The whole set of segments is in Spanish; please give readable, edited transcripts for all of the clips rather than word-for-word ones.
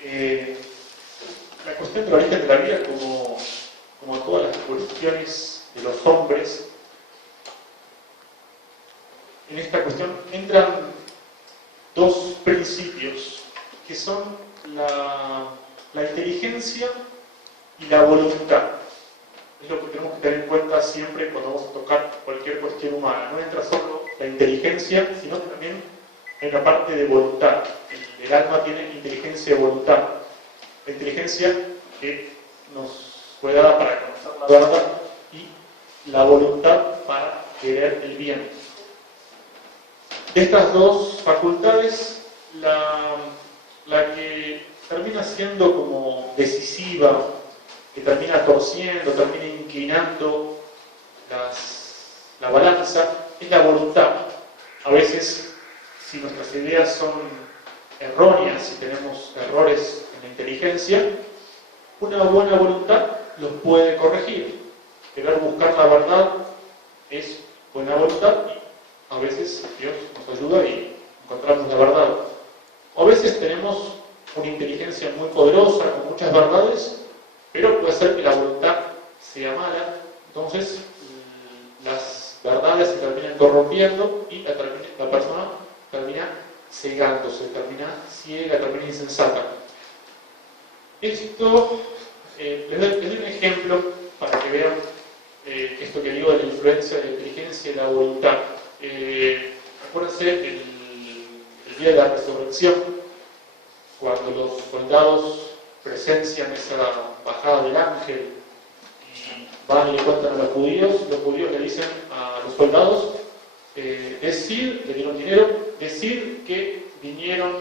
La cuestión del origen de la vida, como todas las cuestiones de los hombres, en esta cuestión entran dos principios, que son la inteligencia y la voluntad. Es lo que tenemos que tener en cuenta siempre cuando vamos a tocar cualquier cuestión humana. No entra solo la inteligencia, sino que también hay una parte de voluntad. El alma tiene inteligencia y voluntad. La inteligencia que nos fue dada para conocer la verdad y la voluntad para querer el bien. De estas dos facultades, la que termina siendo como decisiva, que termina torciendo, termina inclinando la balanza, es la voluntad. A veces, si nuestras ideas son erróneas, si tenemos errores en la inteligencia, una buena voluntad los puede corregir. Querer buscar la verdad es buena voluntad y a veces Dios nos ayuda y encontramos la verdad. O a veces tenemos una inteligencia muy poderosa, con muchas verdades, pero puede ser que la voluntad sea mala, entonces las verdades se terminan corrompiendo y la persona termina cegándose, termina ciega, termina insensata. Esto, les doy un ejemplo para que vean esto que digo de la influencia de la inteligencia y la voluntad. Acuérdense el día de la resurrección, cuando los soldados presencian esa bajada del ángel y van y le cuentan a los judíos le dicen a los soldados, le dieron dinero, decir que vinieron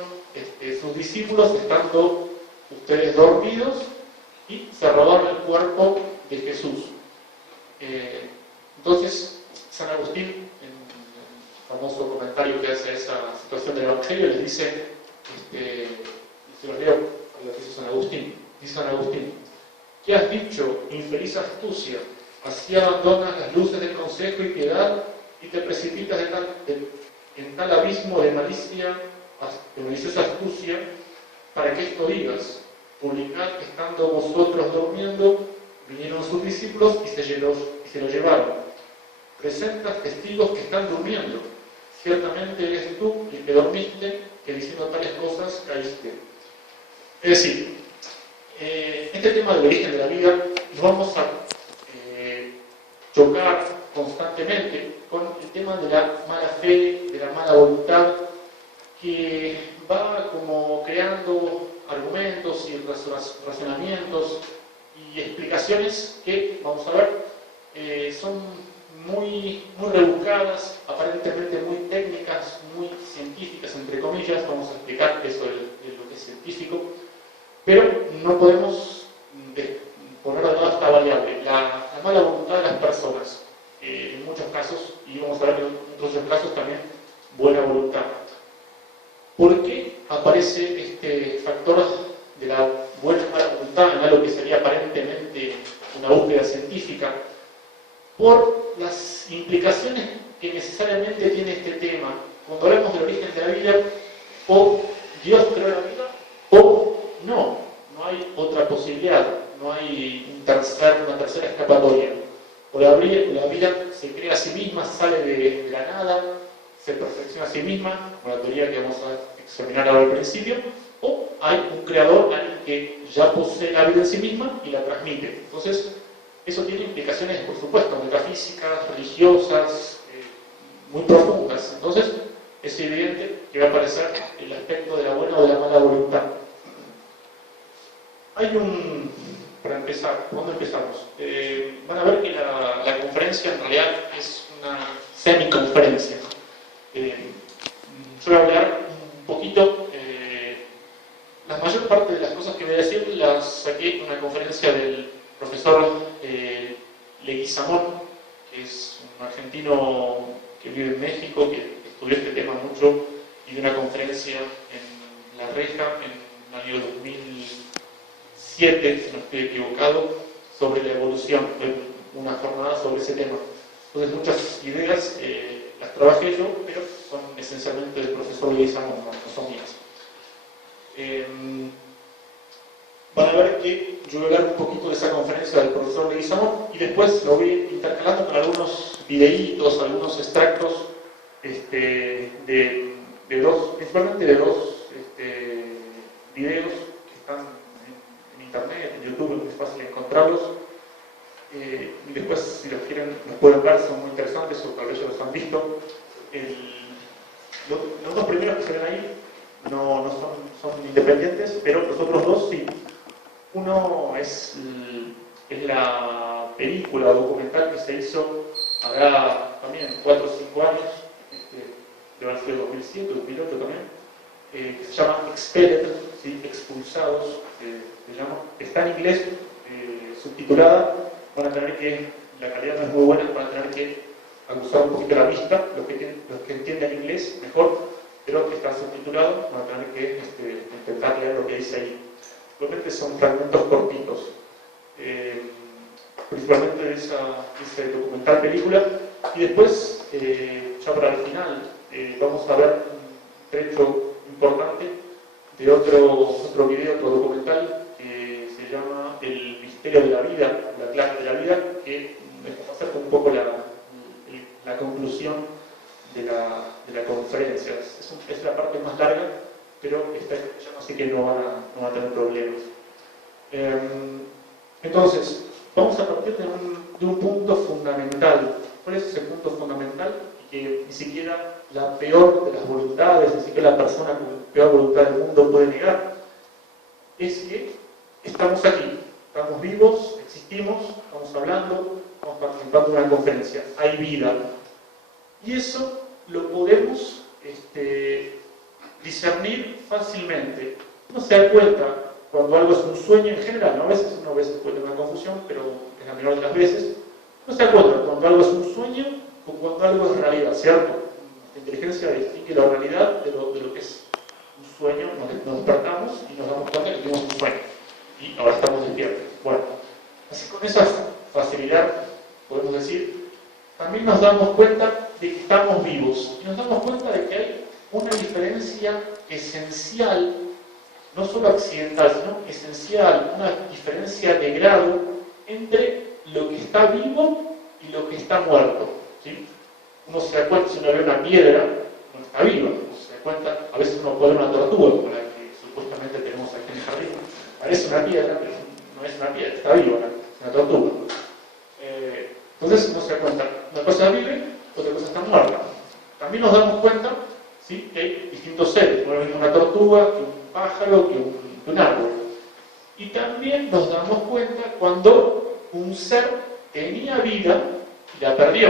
sus discípulos estando ustedes dormidos y se robaron el cuerpo de Jesús. Entonces, San Agustín, en el famoso comentario que hace a esa situación del Evangelio, les dice, se los leo a lo que dice San Agustín. Dice San Agustín: ¿qué has dicho, infeliz astucia? Así abandonas las luces del consejo y piedad y te precipitas en tal abismo de maliciosa astucia, para que esto digas: publicad que estando vosotros durmiendo, vinieron sus discípulos y se lo llevaron. Presentas testigos que están durmiendo. Ciertamente eres tú el que dormiste, que diciendo tales cosas caíste. Es decir, este tema del origen de la vida nos vamos a chocar constantemente con el tema de la mala fe, de la mala voluntad, que va como creando argumentos y razonamientos y explicaciones que, vamos a ver, son muy rebuscadas, aparentemente muy técnicas, muy científicas, entre comillas. Vamos a explicar eso de lo que es científico, pero no podemos poner de lado esta variable, la mala voluntad de las personas, en muchos casos, y vamos a ver en otros casos también, buena voluntad. ¿Por qué aparece este factor de la buena y mala voluntad en algo que sería aparentemente una búsqueda científica? Por las implicaciones que necesariamente tiene este tema. Cuando hablamos del origen de la vida, o Dios creó la vida, o no hay otra posibilidad, no hay una tercera escapatoria. O la vida se crea a sí misma, sale de la nada, se perfecciona a sí misma, con la teoría que vamos a examinar ahora al principio, o hay un creador, alguien que ya posee la vida en sí misma y la transmite. Entonces, eso tiene implicaciones, por supuesto, metafísicas, religiosas, muy profundas. Entonces, es evidente que va a aparecer el aspecto de la buena o de la mala voluntad. Para empezar, ¿cuándo empezamos? Van a ver que la conferencia en realidad es una semiconferencia. Yo voy a hablar un poquito, la mayor parte de las cosas que voy a decir las saqué en una conferencia del profesor Leguizamón, que es un argentino que vive en México, que estudió este tema mucho, y dio una conferencia en La Reja en el año 2007, si no estoy equivocado, sobre la evolución, una jornada sobre ese tema. Entonces muchas ideas las trabajé yo, pero son esencialmente del profesor Leguizamón, no son mías. que yo voy a hablar un poquito de esa conferencia del profesor Leguizamón y después lo voy a ir intercalando con algunos videitos, algunos extractos principalmente de dos videos que están en internet, en YouTube, es fácil encontrarlos. Y después, si los quieren, los pueden ver, son muy interesantes o tal vez ya los han visto. Los dos primeros que se ven ahí no son independientes, pero los otros dos sí. Uno es la película o documental que se hizo habrá también 4 o 5 años, debe haber sido 2007, 2008 también, que se llama Expelled, ¿sí? Expulsados, se llama. Está en inglés, subtitulada. Van a tener que, la calidad no es muy buena, van a tener que acusar un poquito la vista, los que entienden inglés mejor, pero que está subtitulado, van a tener que intentar leer lo que dice ahí. Realmente son fragmentos cortitos, principalmente de ese documental película, y después, ya para el final, vamos a ver un trecho importante de otro video, otro documental, que se llama El misterio de la vida, la clave de la vida, que va a ser un poco la conclusión de la conferencia. Es la parte más larga, pero está escuchando, así que no van a tener problemas. Entonces, vamos a partir de un punto fundamental. ¿Cuál es ese punto fundamental? Que ni siquiera la peor de las voluntades, ni siquiera la persona con la peor voluntad del mundo puede negar. Es que estamos aquí, estamos vivos, existimos, estamos hablando, estamos participando en una conferencia. Hay vida. Y eso lo podemos discernir fácilmente. Uno se da cuenta cuando algo es un sueño en general, ¿no? A veces puede tener una confusión, pero es la menor de las veces. Uno se da cuenta cuando algo es un sueño o cuando algo es realidad, ¿cierto? La inteligencia distingue la realidad de lo que es un sueño. Nos despertamos y nos damos cuenta que tenemos un sueño y ahora estamos despiertos. Bueno, así con esa facilidad podemos decir, también nos damos cuenta de que estamos vivos y nos damos cuenta de que hay una diferencia esencial, no solo accidental, sino esencial, una diferencia de grado entre lo que está vivo y lo que está muerto, ¿sí? Uno se da cuenta, si uno ve una piedra, no está viva. Uno se da cuenta, a veces uno puede ver una tortuga, como la que supuestamente tenemos aquí en el jardín. Parece una piedra, pero no es una piedra, está viva, es una tortuga. Entonces uno se da cuenta, una cosa vive, otra cosa está muerta. También nos damos cuenta, ¿sí?, que hay distintos seres, una tortuga, que un pájaro, que un árbol. Y también nos damos cuenta cuando un ser tenía vida y la perdió.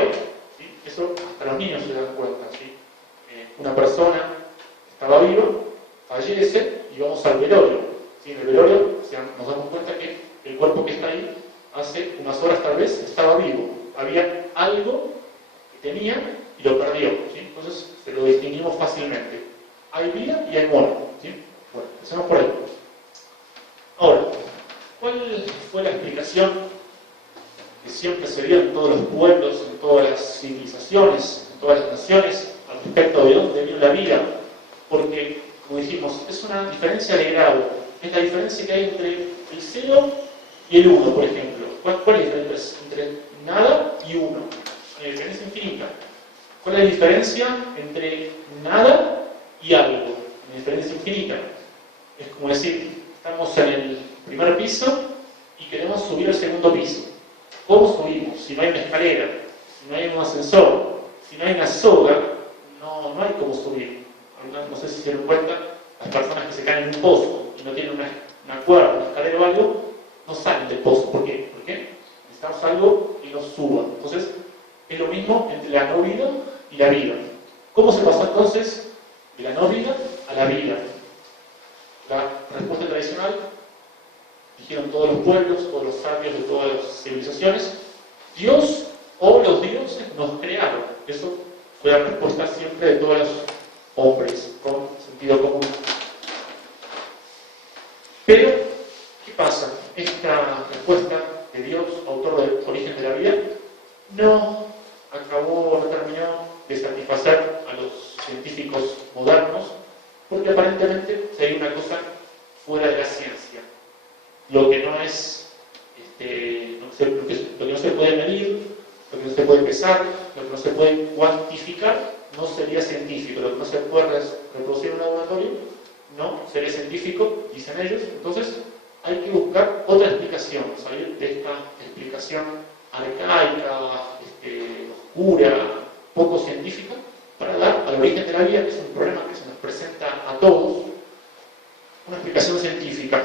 ¿Sí? Eso hasta los niños se dan cuenta. ¿Sí? Una persona estaba viva, fallece y vamos al velorio. ¿Sí? En el velorio nos damos cuenta que el cuerpo que está ahí hace unas horas tal vez estaba vivo. Había algo que tenía y lo perdió. ¿Sí? Entonces se lo distinguimos fácilmente. Hay vida y hay muerte. ¿Sí? Bueno, empecemos por ahí. Ahora, ¿cuál fue la explicación que siempre se dio en todos los pueblos, en todas las civilizaciones, en todas las naciones, al respecto de dónde vino la vida? Porque, como dijimos, es una diferencia de grado. Es la diferencia que hay entre el 0 y el 1, por ejemplo. ¿Cuál es la diferencia entre nada y 1? Una diferencia infinita. ¿Cuál es la diferencia entre nada y algo? Una diferencia infinita. Es como decir, estamos en el primer piso y queremos subir al segundo piso. ¿Cómo subimos? Si no hay una escalera, si no hay un ascensor, si no hay una soga, no hay cómo subir. No sé si se dan cuenta, las personas que se caen en un pozo y no tienen una cuerda, una escalera o algo, no salen del pozo. ¿Por qué? Porque necesitamos algo que nos suba. Entonces, es lo mismo entre la no vida y la vida. ¿Cómo se pasó entonces de la no vida a la vida? La respuesta tradicional, dijeron todos los pueblos, todos los sabios de todas las civilizaciones, Dios o los dioses nos crearon. Eso fue la respuesta siempre de todos los hombres, con sentido común. Pero, ¿qué pasa? Esta respuesta de Dios, autor del origen de la vida, no terminó de satisfacer a los científicos modernos, porque aparentemente hay una cosa fuera de la ciencia. Lo que no pesar, lo que no se puede cuantificar no sería científico, lo que no se puede reproducir en un laboratorio no sería científico, dicen ellos. Entonces hay que buscar otra explicación, salir de esta explicación arcaica, oscura, poco científica, para dar al origen de la vida, que es un problema que se nos presenta a todos, una explicación científica.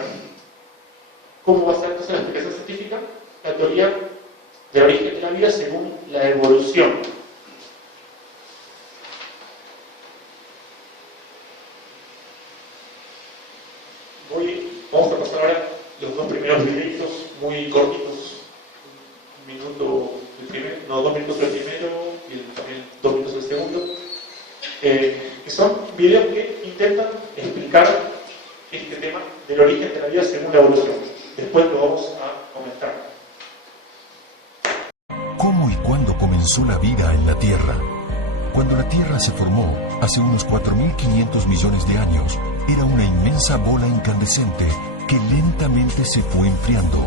¿Cómo va a ser entonces la explicación científica? La teoría del origen de la vida según la evolución. Vamos a pasar ahora los dos primeros videitos muy cortitos, un minuto el primero, no, 2 minutos el primero y también 2 minutos el segundo, que son videos que intentan explicar este tema del origen de la vida según la evolución. Después lo vamos a comentar. ¿Cómo y cuándo comenzó la vida en la Tierra? Cuando la Tierra se formó, hace unos 4.500 millones de años, era una inmensa bola incandescente que lentamente se fue enfriando.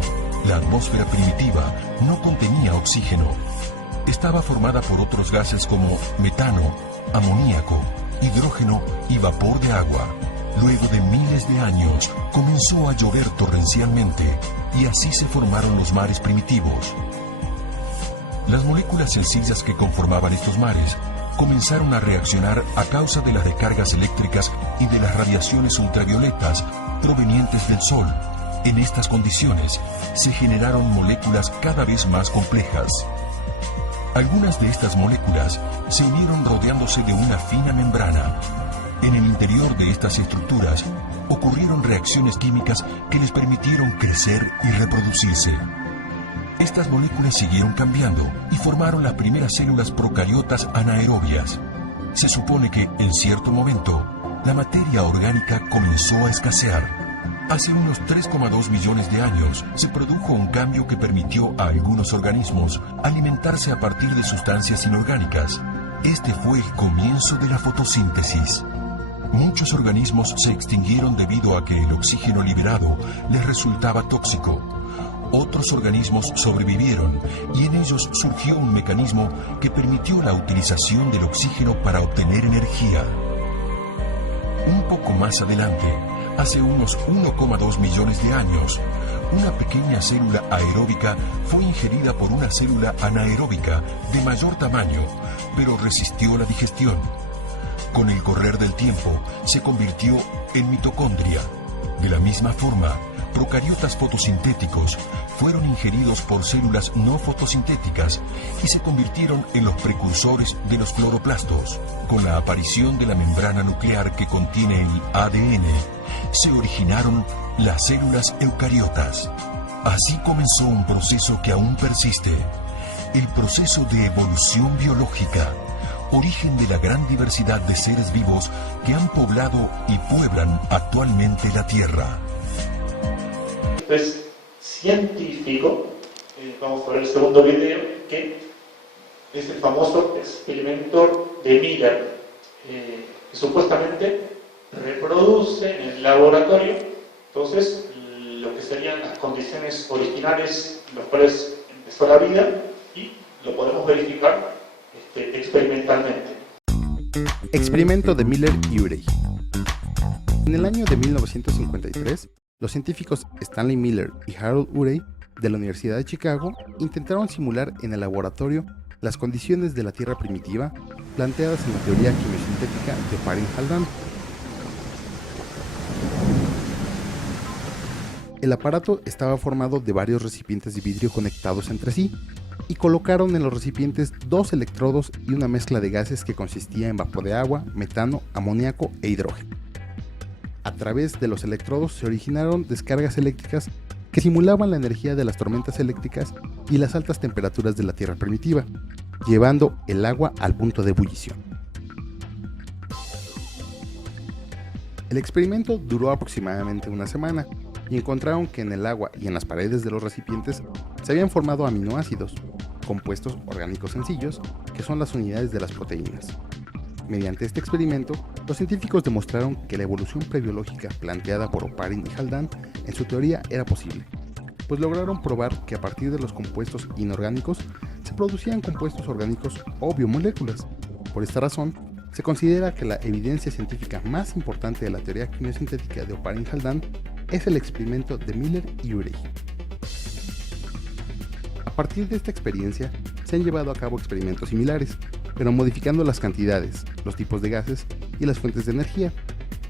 La atmósfera primitiva no contenía oxígeno. Estaba formada por otros gases como metano, amoníaco, hidrógeno y vapor de agua. Luego de miles de años, comenzó a llover torrencialmente y así se formaron los mares primitivos. Las moléculas sencillas que conformaban estos mares comenzaron a reaccionar a causa de las descargas eléctricas y de las radiaciones ultravioletas provenientes del Sol. En estas condiciones se generaron moléculas cada vez más complejas. Algunas de estas moléculas se unieron rodeándose de una fina membrana. En el interior de estas estructuras ocurrieron reacciones químicas que les permitieron crecer y reproducirse. Estas moléculas siguieron cambiando y formaron las primeras células procariotas anaerobias. Se supone que, en cierto momento, la materia orgánica comenzó a escasear. Hace unos 3,2 millones de años se produjo un cambio que permitió a algunos organismos alimentarse a partir de sustancias inorgánicas. Este fue el comienzo de la fotosíntesis. Muchos organismos se extinguieron debido a que el oxígeno liberado les resultaba tóxico. Otros organismos sobrevivieron y en ellos surgió un mecanismo que permitió la utilización del oxígeno para obtener energía. Un poco más adelante, hace unos 1,2 millones de años, una pequeña célula aeróbica fue ingerida por una célula anaeróbica de mayor tamaño, pero resistió la digestión. Con el correr del tiempo, se convirtió en mitocondria. De la misma forma, procariotas fotosintéticos fueron ingeridos por células no fotosintéticas y se convirtieron en los precursores de los cloroplastos. Con la aparición de la membrana nuclear que contiene el ADN, se originaron las células eucariotas. Así comenzó un proceso que aún persiste, el proceso de evolución biológica, origen de la gran diversidad de seres vivos que han poblado y pueblan actualmente la Tierra. Es científico, vamos a ver el segundo video, que es el famoso experimento de Miller, que supuestamente reproduce en el laboratorio, entonces, lo que serían las condiciones originales en las cuales empezó la vida, y lo podemos verificar experimentalmente. Experimento de Miller y Urey. En el año de 1953, los científicos Stanley Miller y Harold Urey de la Universidad de Chicago intentaron simular en el laboratorio las condiciones de la Tierra primitiva planteadas en la teoría quimiosintética de Oparin-Haldane. El aparato estaba formado de varios recipientes de vidrio conectados entre sí, y colocaron en los recipientes 2 electrodos y una mezcla de gases que consistía en vapor de agua, metano, amoníaco e hidrógeno. A través de los electrodos se originaron descargas eléctricas que simulaban la energía de las tormentas eléctricas y las altas temperaturas de la Tierra primitiva, llevando el agua al punto de ebullición. El experimento duró aproximadamente una semana y encontraron que en el agua y en las paredes de los recipientes se habían formado aminoácidos, compuestos orgánicos sencillos, que son las unidades de las proteínas. Mediante este experimento, los científicos demostraron que la evolución prebiológica planteada por Oparin y Haldane en su teoría era posible, pues lograron probar que a partir de los compuestos inorgánicos se producían compuestos orgánicos o biomoléculas. Por esta razón, se considera que la evidencia científica más importante de la teoría quimiosintética de Oparin-Haldane es el experimento de Miller y Urey. A partir de esta experiencia, se han llevado a cabo experimentos similares, pero modificando las cantidades, los tipos de gases y las fuentes de energía,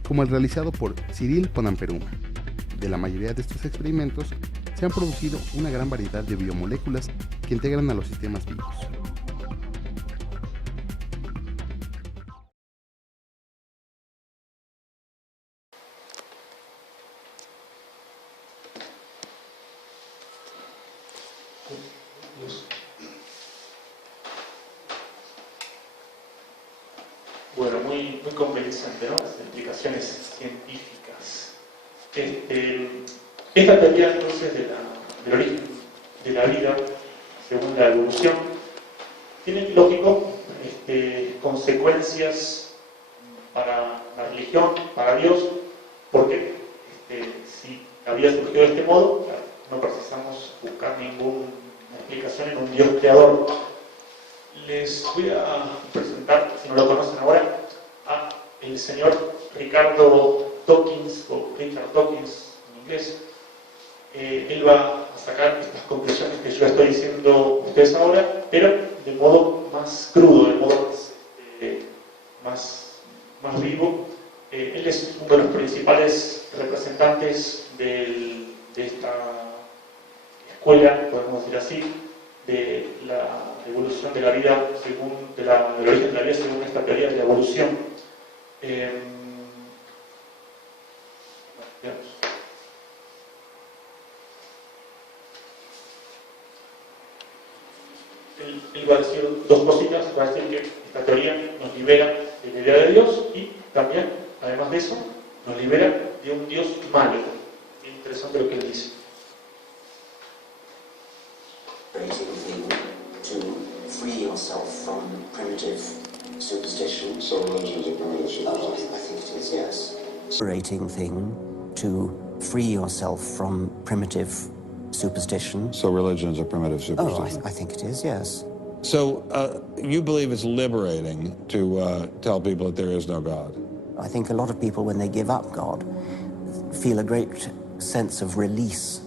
como el realizado por Cyril Ponamperuma. De la mayoría de estos experimentos, se han producido una gran variedad de biomoléculas que integran a los sistemas vivos. Bueno, muy convincente, ¿no? Las implicaciones científicas. Esta teoría entonces del origen de la vida, según la evolución, tiene, lógico, consecuencias para la religión, para Dios, porque si la vida surgió de este modo, no precisamos buscar ninguna explicación en un Dios creador. Les voy a presentar, si no lo conocen ahora, a el señor Ricardo Dawkins, o Richard Dawkins en inglés. Él va a sacar estas conclusiones que yo estoy diciendo a ustedes ahora, pero de modo más crudo, de modo más vivo. Él es uno de los principales representantes de esta escuela, podemos decir así, de la evolución de la vida del origen de la vida según esta teoría de la evolución. Él va a decir dos cositas. Va a decir que esta teoría nos libera de la idea de Dios y también, además de eso, nos libera de un Dios malo. Es interesante lo que él dice. To free yourself from primitive superstition. So religion is a primitive superstition? I think it is, yes. Liberating thing to free yourself from primitive superstition. So religion is a primitive superstition? I think it is, yes. So you believe it's liberating to tell people that there is no God? I think a lot of people, when they give up God, feel a great sense of release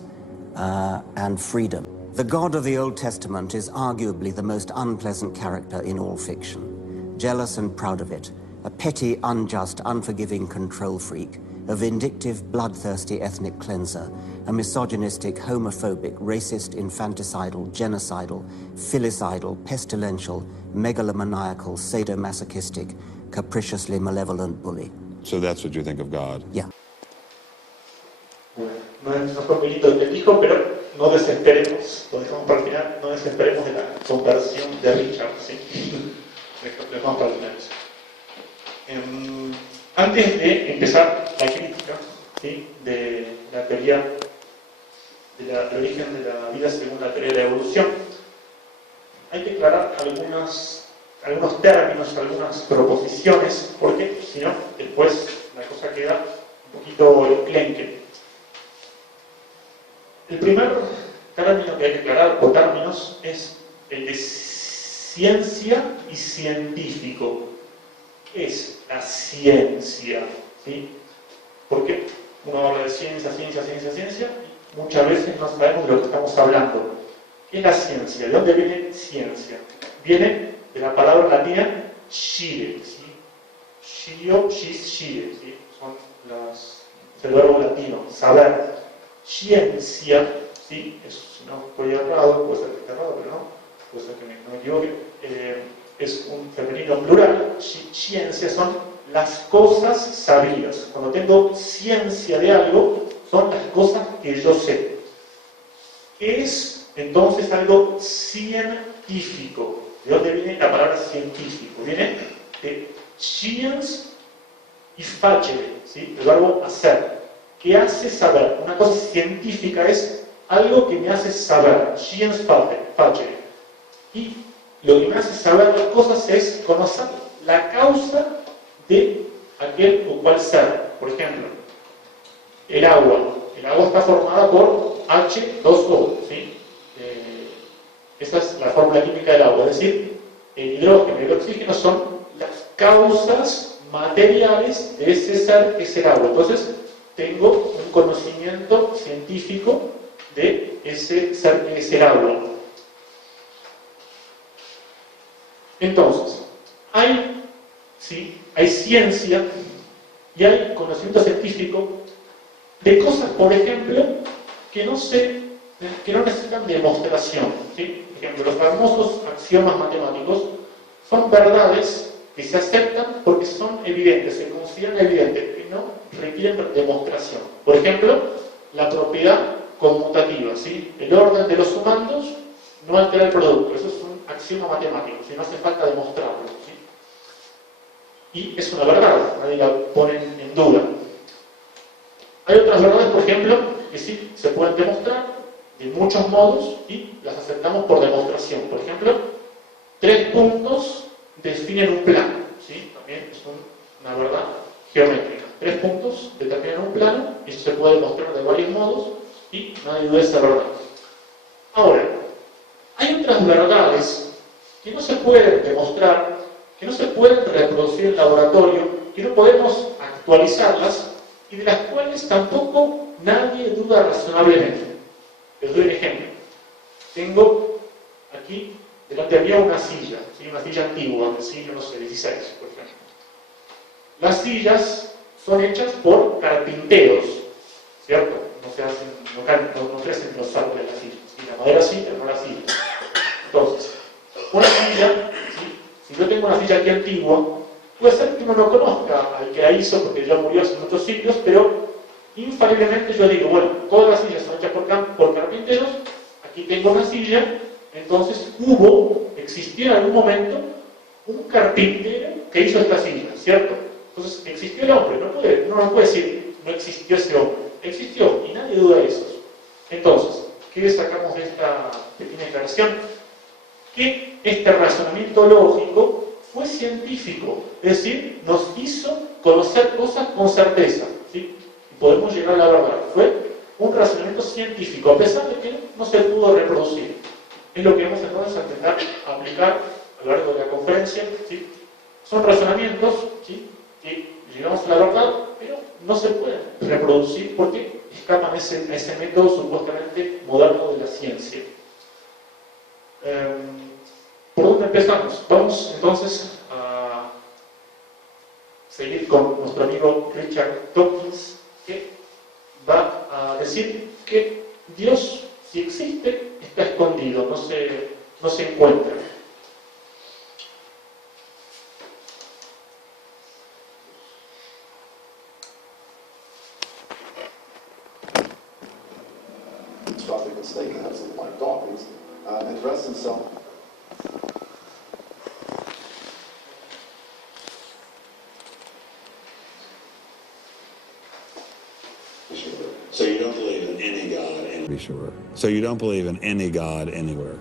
and freedom. The God of the Old Testament is arguably the most unpleasant character in all fiction. Jealous and proud of it, a petty, unjust, unforgiving control freak, a vindictive, bloodthirsty ethnic cleanser, a misogynistic, homophobic, racist, infanticidal, genocidal, filicidal, pestilential, megalomaniacal, sadomasochistic, capriciously malevolent bully. So that's what you think of God? Yeah. No fue muy lindo lo que dijo, pero no desesperemos, lo dejamos para el final, no desesperemos de la conversión de Richard, ¿sí? Lo dejamos para el final. Antes de empezar la crítica, ¿sí?, de la teoría del origen de la vida según la teoría de la evolución, hay que aclarar algunos términos, algunas proposiciones, porque si no, después la cosa queda un poquito enclenque. El primer término que hay que aclarar, o términos, es el de ciencia y científico. ¿Qué es la ciencia? ¿Sí? Porque uno habla de ciencia, y muchas veces no sabemos de lo que estamos hablando. ¿Qué es la ciencia? ¿De dónde viene ciencia? Viene de la palabra latina scire, ¿sí? Scio, scire, ¿sí? Son el verbo latino, saber. Ciencia, ¿sí? Si no estoy errado, puede ser que esté errado, pero no, puede ser que no me equivoque, es un femenino plural. Ciencia son las cosas sabidas. Cuando tengo ciencia de algo, son las cosas que yo sé. ¿Qué es entonces algo científico? ¿De dónde viene la palabra científico? Viene de science y facere, ¿sí? El verbo hacer. ¿Qué hace saber? Una cosa científica es algo que me hace saber. Science facere. Y lo que me hace saber las cosas es conocer la causa de aquel o cual ser. Por ejemplo, el agua. El agua está formada por H2O, ¿sí? Esa es la fórmula química del agua, es decir, el hidrógeno y el oxígeno son las causas materiales de ese ser que es el agua. Entonces, tengo un conocimiento científico de ese ser que es el agua. Entonces, hay ciencia y hay conocimiento científico de cosas, por ejemplo, que no necesitan demostración, ¿sí? Por ejemplo, los famosos axiomas matemáticos son verdades que se aceptan porque son evidentes, se consideran evidentes, que no requieren demostración. Por ejemplo, la propiedad conmutativa, ¿sí? El orden de los sumandos no altera el producto, eso es un axioma matemático, si no hace falta demostrarlo, ¿sí? Y es una verdad, nadie la pone en duda. Hay otras verdades, por ejemplo, que sí se pueden demostrar de muchos modos y las aceptamos por demostración. Por ejemplo, 3 puntos definen un plano, ¿sí? También es una verdad geométrica. 3 puntos determinan un plano y eso se puede demostrar de varios modos y nadie duda de esa verdad. Ahora, hay otras verdades que no se pueden demostrar, que no se pueden reproducir en laboratorio, que no podemos actualizarlas y de las cuales tampoco nadie duda razonablemente. Les doy un ejemplo. Tengo aquí delante mía una silla, ¿sí? Una silla antigua, del siglo, no sé, 16, por ejemplo. Las sillas son hechas por carpinteros, ¿cierto? No crecen los árboles de la silla. ¿Sí? La madera sí, pero no la silla. Entonces, una silla, ¿sí? Si yo tengo una silla aquí antigua, puede ser que uno no conozca al que la hizo porque ya murió hace muchos siglos, pero infaliblemente yo digo, bueno, todas las sillas son hechas por carpinteros, aquí tengo una silla, entonces existió en algún momento un carpintero que hizo esta silla, ¿cierto? Entonces existió el hombre, uno no puede decir no existió ese hombre, existió y nadie duda de eso. Entonces, ¿qué sacamos de esta pequeña declaración? Que este razonamiento lógico fue científico, es decir, nos hizo conocer cosas con certeza, ¿sí? Y podemos llegar a la verdad. Fue un razonamiento científico, a pesar de que no se pudo reproducir. Es lo que vamos entonces a intentar aplicar a lo largo de la conferencia, ¿sí? Son razonamientos, ¿sí? Que llegamos a la verdad, pero no se pueden reproducir porque escapan a ese método supuestamente moderno de la ciencia. ¿Por dónde empezamos? Vamos entonces a seguir con nuestro amigo Richard Dawkins, que va a decir que Dios, si existe, está escondido, no se encuentra. Tropical snake and has like Dawkins address himself. So you don't believe in any God, be sure. So you don't believe in any God anywhere.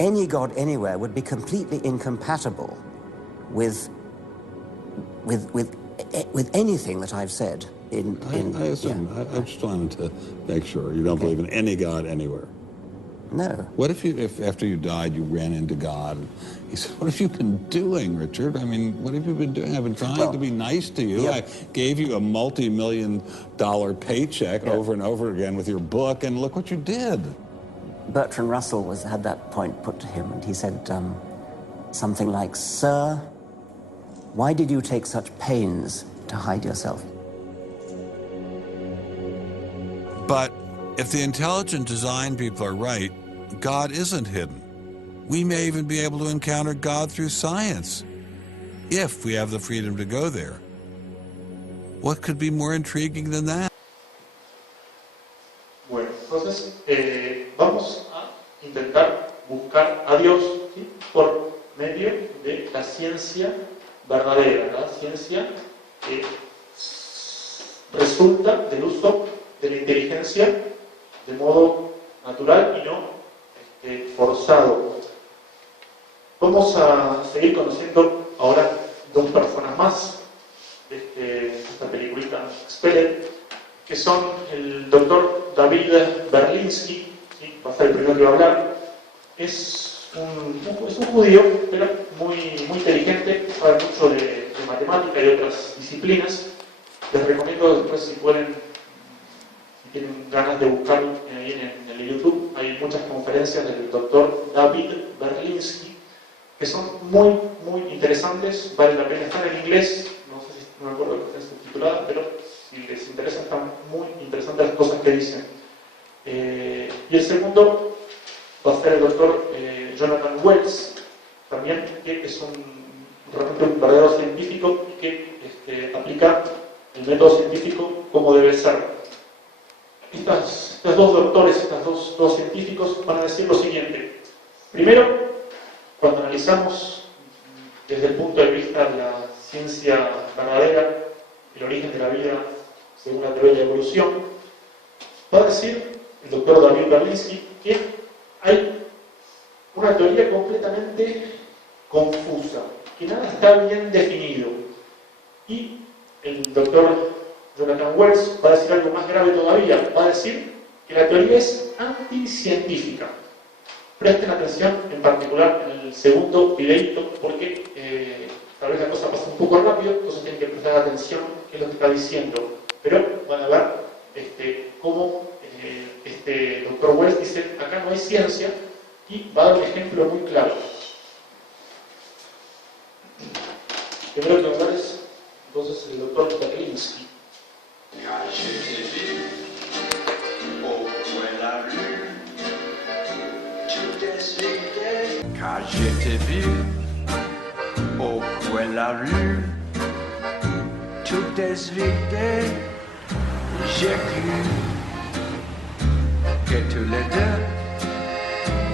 Any God anywhere would be completely incompatible with anything that I've said. I assume. Yeah. I'm just trying to make sure you don't believe in any God anywhere. No. What if after you died you ran into God and he said, "What have you been doing, Richard? I mean, what have you been doing? I've been trying to be nice to you. Yeah. I gave you a multi-million-dollar paycheck over and over again with your book, and look what you did." Bertrand Russell had that point put to him, and he said something like, "Sir, why did you take such pains to hide yourself?" But if the intelligent design people are right, God isn't hidden. We may even be able to encounter God through science, if we have the freedom to go there. What could be more intriguing than that? Bueno, entonces vamos a intentar buscar a Dios, ¿sí? Por medio de la ciencia verdadera, la ciencia que resulta del uso de la inteligencia de modo natural y no forzado. Vamos a seguir conociendo ahora dos personas más de esta peliculita Expelled, que son el doctor David Berlinski, ¿sí? ser el primero que va a hablar. Es un judío, pero muy inteligente, sabe mucho de matemática y otras disciplinas. Les recomiendo después, si pueden, si tienen ganas de buscarlo ahí en el YouTube, hay muchas conferencias del doctor David Berlinski que son muy interesantes, vale la pena. Están en inglés, no me acuerdo que estén subtituladas, pero si les interesa, están muy interesantes las cosas que dicen. Y el segundo va a ser el doctor Jonathan Wells, también, que es realmente un verdadero científico y que aplica el método científico como debe ser. Estos dos doctores, estos dos científicos van a decir lo siguiente. Primero, cuando analizamos desde el punto de vista de la ciencia verdadera, el origen de la vida según la teoría de la evolución, va a decir el doctor David Berlinski que hay una teoría completamente confusa, que nada está bien definido. Y el doctor Jonathan Wells va a decir algo más grave todavía, va a decir que la teoría es anticientífica. Presten atención en particular en el segundo videito, porque tal vez la cosa pasa un poco rápido, entonces tienen que prestar atención qué es lo que está diciendo. Pero van a ver cómo este doctor Wells dice, acá no hay ciencia, y va a dar un ejemplo muy claro. Primero que hablar es entonces el doctor Berlinski. Quand je t'ai vu au coin de la rue, tout désolé, j'ai cru que tous les deux,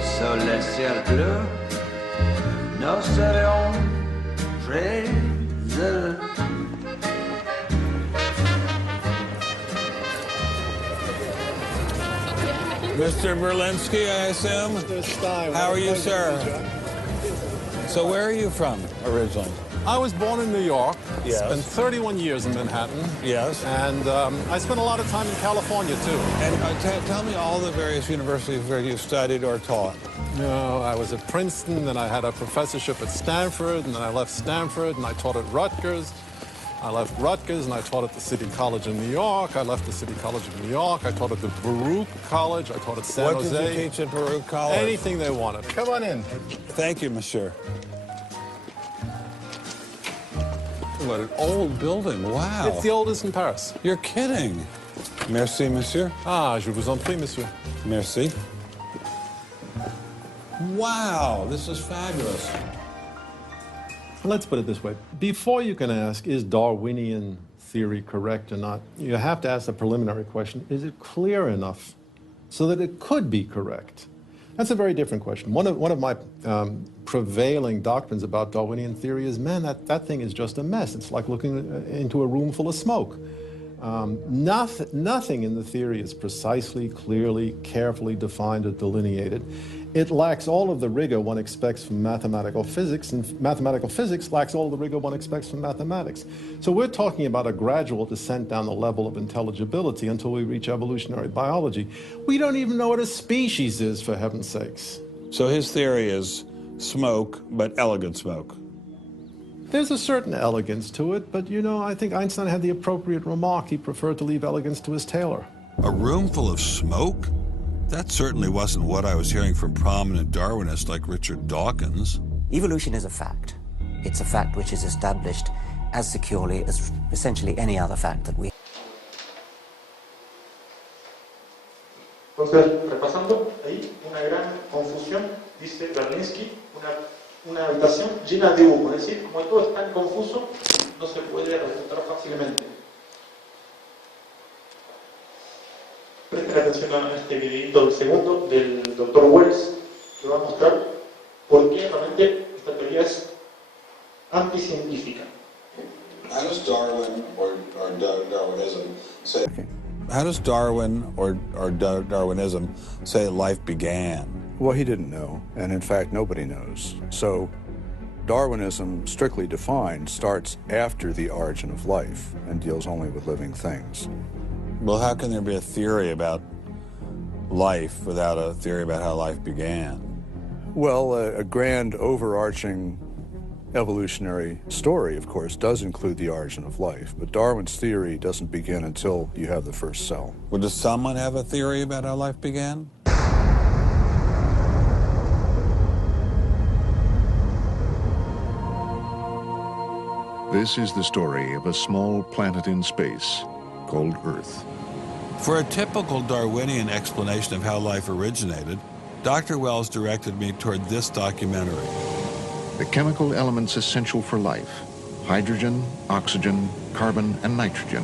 sur le ciel bleu, nous serions très heureux. Mr. Berlinski, I assume? How are you, sir? So where are you from originally? I was born in New York. Yes. Spent 31 years in Manhattan. Yes. And I spent a lot of time in California, too. And tell me all the various universities where you studied or taught. No, I was at Princeton, then I had a professorship at Stanford, and then I left Stanford, and I taught at Rutgers. I left Rutgers, and I taught at the City College in New York. I left the City College of New York. I taught at the Baruch College. I taught at San Jose. What did you teach at Baruch College? Anything they wanted. Come on in. Thank you, monsieur. What an old building. Wow. It's the oldest in Paris. You're kidding. Merci, monsieur. Ah, je vous en prie, monsieur. Merci. Wow, this is fabulous. Let's put it this way. Before you can ask, is Darwinian theory correct or not, you have to ask the preliminary question, is it clear enough so that it could be correct? That's a very different question. One of my prevailing doctrines about Darwinian theory is, man, that thing is just a mess. It's like looking into a room full of smoke. Nothing in the theory is precisely, clearly, carefully defined or delineated. It lacks all of the rigor one expects from mathematical physics, and mathematical physics lacks all of the rigor one expects from mathematics. So we're talking about a gradual descent down the level of intelligibility until we reach evolutionary biology. We don't even know what a species is, for heaven's sakes. So his theory is smoke, but elegant smoke. There's a certain elegance to it, but you know, I think Einstein had the appropriate remark. He preferred to leave elegance to his tailor. A room full of smoke? That certainly wasn't what I was hearing from prominent Darwinists like Richard Dawkins. Evolution is a fact. It's a fact which is established as securely as essentially any other fact that we... Entonces, repasando, ahí una gran confusión, dice Berlinski, una habitación llena de humo, es decir, como todo es tan confuso, no se puede refutar fácilmente. Presten atención a este videito del segundo del Dr. Wells, que va a mostrar por qué realmente esta teoría es anticientífica. How does Darwin or Darwinism say? How does Darwin or Darwinism say life began? Well, he didn't know, and in fact, nobody knows. So, Darwinism, strictly defined, starts after the origin of life and deals only with living things. Well, how can there be a theory about life without a theory about how life began. Well, a grand overarching evolutionary story, of course, does include the origin of life, but Darwin's theory doesn't begin until you have the first cell. Well, does someone have a theory about how life began? This is the story of a small planet in space called Earth. For a typical Darwinian explanation of how life originated, Dr. Wells directed me toward this documentary. The chemical elements essential for life, hydrogen, oxygen, carbon, and nitrogen,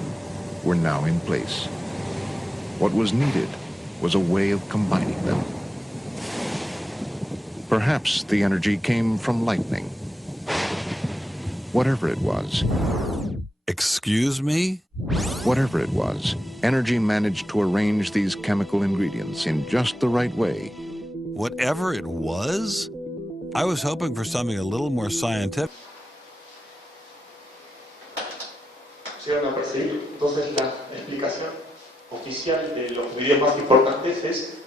were now in place. What was needed was a way of combining them. Perhaps the energy came from lightning. Whatever it was. Excuse me? Whatever it was, energy managed to arrange these chemical ingredients in just the right way. Whatever it was? I was hoping for something a little more scientific. Llegan a perseguir. Entonces la explicación oficial de los videos más importantes es: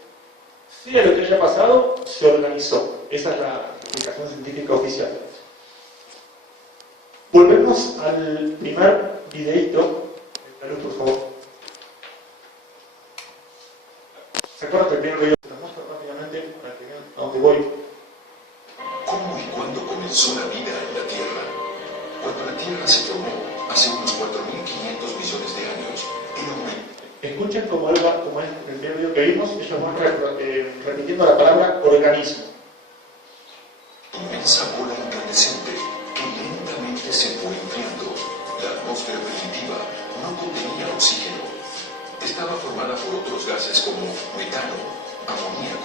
sea lo que haya pasado, se organizó. Esa es la explicación científica oficial. Volvemos al primer videito. La luz, por favor. ¿Se acuerdan del primer video? Lo muestro rápidamente para que vean a dónde voy. ¿Cómo y cuándo comenzó la vida en la Tierra? Cuando la Tierra se formó, hace unos 4.500 millones de años, era una... Escuchen cómo él va, como es en el primer video que vimos, ella muestra repitiendo la palabra organismo. inmensa bola incandescente que lentamente se fue enfriando. La atmósfera primitiva no contenía oxígeno. Estaba formada por otros gases como metano, amoníaco,